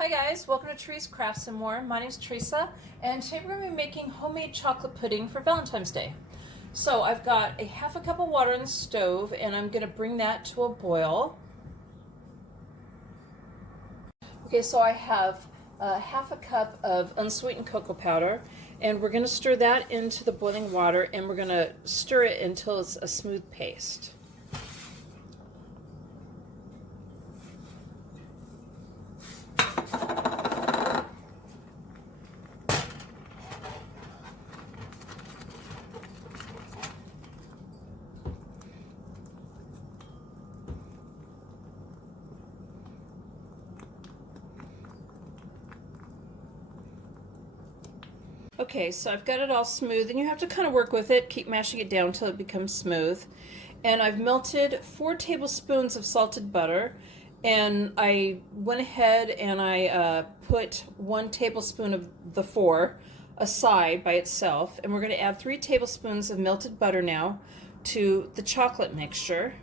Hi guys, welcome to Teresa's Crafts and More. My name is Teresa, and today we're going to be making homemade chocolate pudding for Valentine's Day. So I've got a half a cup of water on the stove, and I'm going to bring that to a boil. Okay, so I have half a cup of unsweetened cocoa powder, and we're going to stir that into the boiling water, and we're going to stir it until it's a smooth paste. Okay, so I've got it all smooth, and you have to kind of work with it, keep mashing it down until it becomes smooth. And I've melted 4 tablespoons of salted butter, and I went ahead and I put 1 tablespoon of the 4 aside by itself, and we're going to add 3 tablespoons of melted butter now to the chocolate mixture.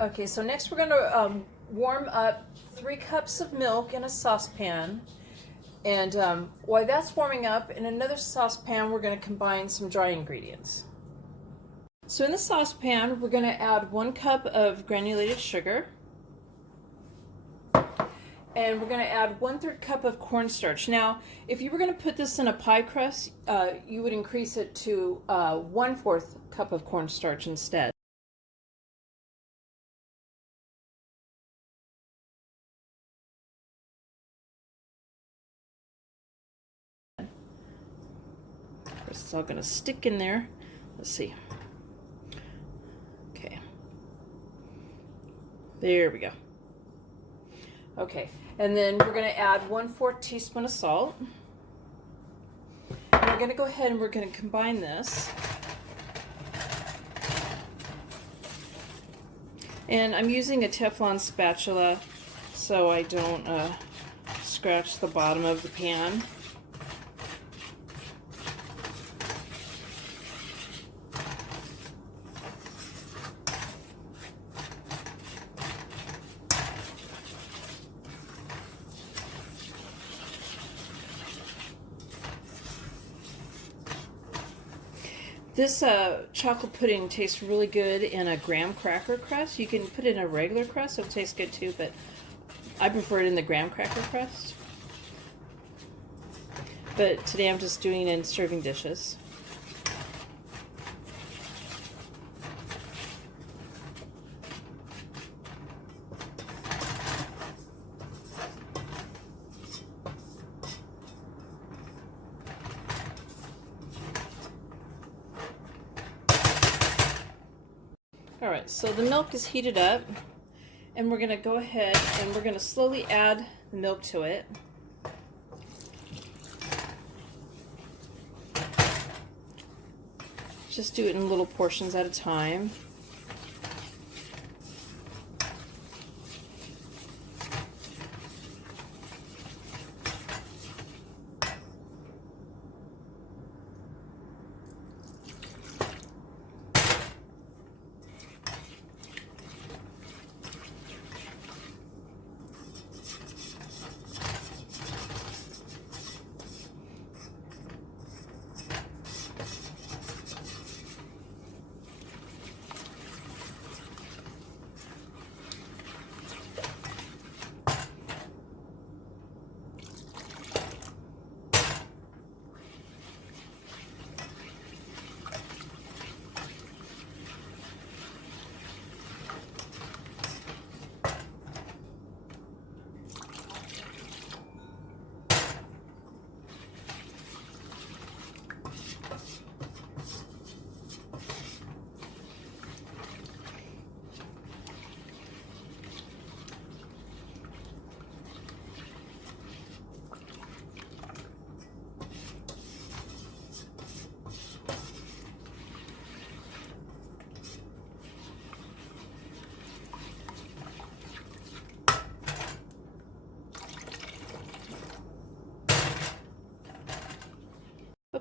Okay, so next we're going to warm up 3 cups of milk in a saucepan. And while that's warming up, in another saucepan we're going to combine some dry ingredients. So in the saucepan we're going to add 1 cup of granulated sugar. And we're going to add 1/3 cup of cornstarch. Now, if you were going to put this in a pie crust, you would increase it to 1/4 cup of cornstarch instead. It's all going to stick in there. Let's see. Okay. There we go. Okay, and then we're going to add 1/4 teaspoon of salt. And we're going to go ahead and we're going to combine this. And I'm using a Teflon spatula so I don't scratch the bottom of the pan. This chocolate pudding tastes really good in a graham cracker crust. You can put it in a regular crust, it'll taste good too, but I prefer it in the graham cracker crust. But today I'm just doing it in serving dishes. Alright, so the milk is heated up, and we're going to go ahead and we're going to slowly add the milk to it. Just do it in little portions at a time.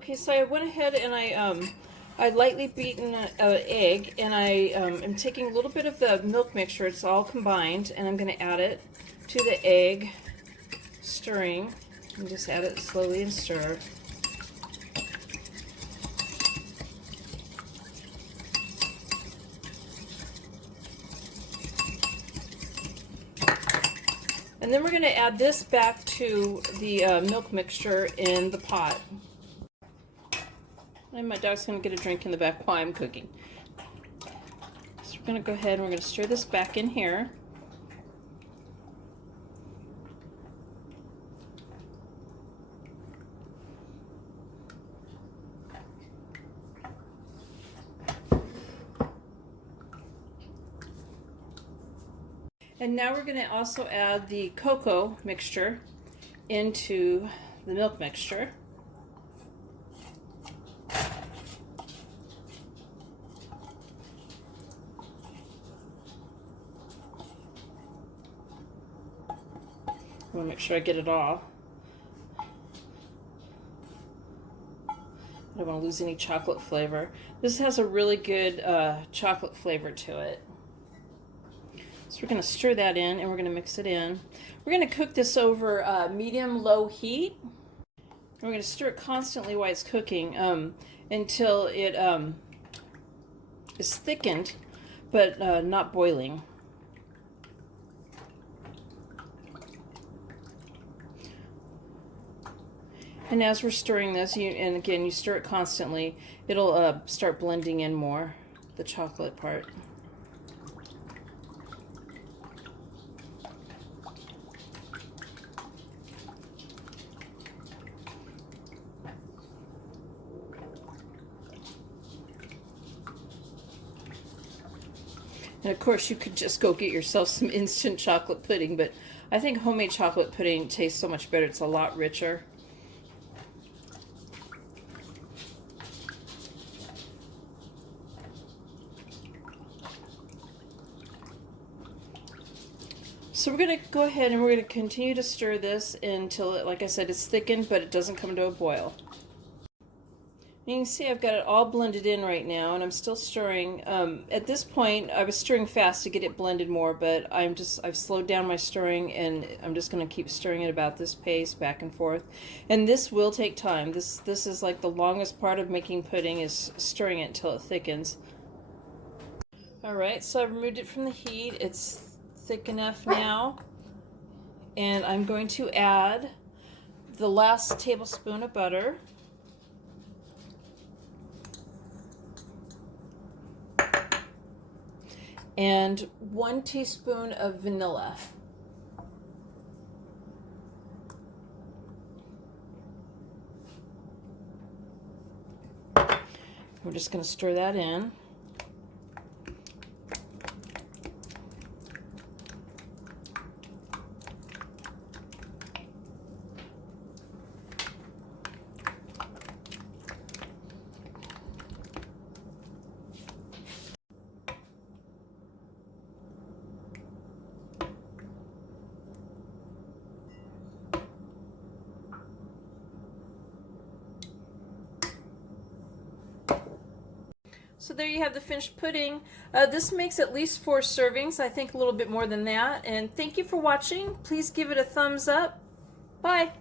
Okay, so I went ahead and I lightly beaten an egg, and I am taking a little bit of the milk mixture. It's all combined, and I'm going to add it to the egg, stirring, and just add it slowly and stir. And then we're going to add this back to the milk mixture in the pot. And my dog's going to get a drink in the back while I'm cooking. So we're going to go ahead and we're going to stir this back in here. And now we're going to also add the cocoa mixture into the milk mixture. I want to make sure I get it all. I don't want to lose any chocolate flavor. This has a really good chocolate flavor to it. So we're going to stir that in, and we're going to mix it in. We're going to cook this over medium-low heat. We're going to stir it constantly while it's cooking until it is thickened, but not boiling. And as we're stirring this, and again, you stir it constantly, it'll start blending in more, the chocolate part. And of course, you could just go get yourself some instant chocolate pudding, but I think homemade chocolate pudding tastes so much better. It's a lot richer. So we're going to go ahead and we're going to continue to stir this until, like I said, it's thickened, but it doesn't come to a boil. You can see I've got it all blended in right now, and I'm still stirring. At this point, I was stirring fast to get it blended more, but I've slowed down my stirring, and I'm just going to keep stirring it about this pace, back and forth. And this will take time. This is like the longest part of making pudding, is stirring it until it thickens. All right, so I've removed it from the heat. It's thick enough now, and I'm going to add the last tablespoon of butter. And 1 teaspoon of vanilla. We're just going to stir that in. So there you have the finished pudding. This makes at least 4 servings, I think a little bit more than that. And thank you for watching. Please give it a thumbs up. Bye.